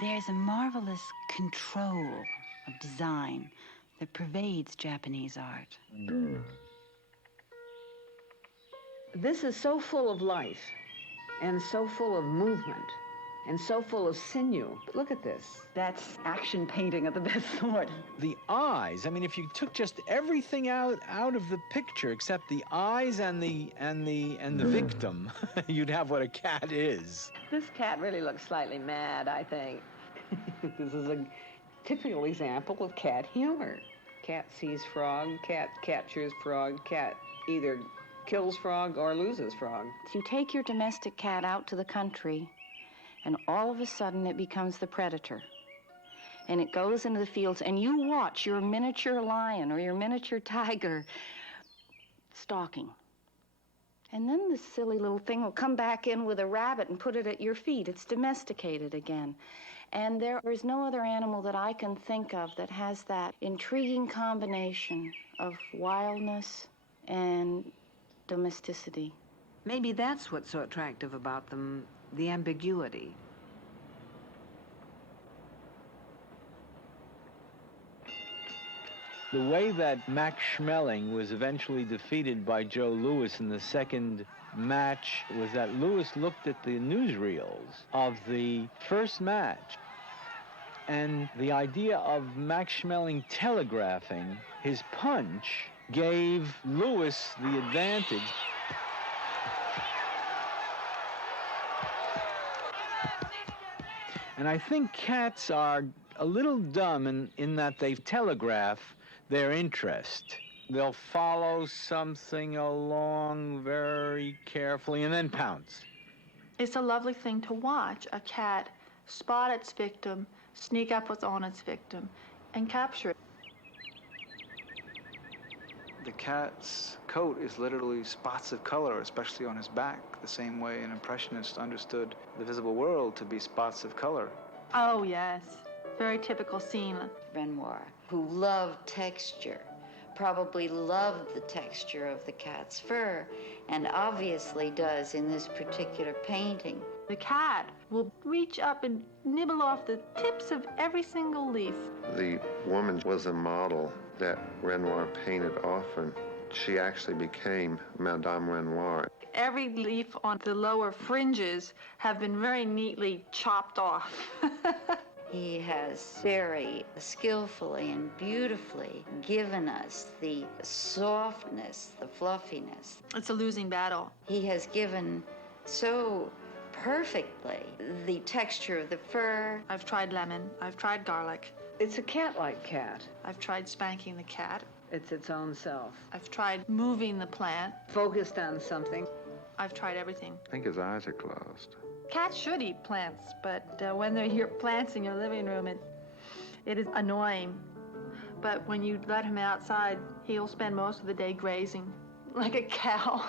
There's a marvelous control of design that pervades Japanese art. This is so full of life and so full of movement and so full of sinew. Look at this. That's action painting of the best sort. The eyes, I mean, if you took just everything out of the picture except the eyes and the victim, you'd have what a cat is. This cat really looks slightly mad, I think. This is a typical example of cat humor. Cat sees frog, cat captures frog, cat either kills frog or loses frog. You take your domestic cat out to the country, and all of a sudden it becomes the predator. And it goes into the fields, and you watch your miniature lion or your miniature tiger stalking. And then this silly little thing will come back in with a rabbit and put it at your feet. It's domesticated again. And there is no other animal that I can think of that has that intriguing combination of wildness and domesticity. Maybe that's what's so attractive about them, the ambiguity. The way that Max Schmeling was eventually defeated by Joe Louis in the second match was that Louis looked at the newsreels of the first match, and the idea of Max Schmeling telegraphing his punch gave Louis the advantage. And I think cats are a little dumb in that they telegraph their interest. They'll follow something along very carefully and then pounce. It's a lovely thing to watch a cat spot its victim, sneak up on its victim, and capture it. The cat's coat is literally spots of color, especially on his back, the same way an impressionist understood the visible world to be spots of color. Oh, yes. Very typical scene. Renoir, who loved texture, probably loved the texture of the cat's fur, and obviously does in this particular painting. The cat will reach up and nibble off the tips of every single leaf. The woman was a model that Renoir painted often. She actually became Madame Renoir. Every leaf on the lower fringes have been very neatly chopped off. He has very skillfully and beautifully given us the softness, the fluffiness. It's a losing battle. He has given so perfectly the texture of the fur. I've tried lemon. I've tried garlic. It's a cat-like cat. I've tried spanking the cat. It's its own self. I've tried moving the plant. Focused on something. I've tried everything. I think his eyes are closed. Cats should eat plants, but when they're your plants in your living room, it is annoying. But when you let him outside, he'll spend most of the day grazing like a cow.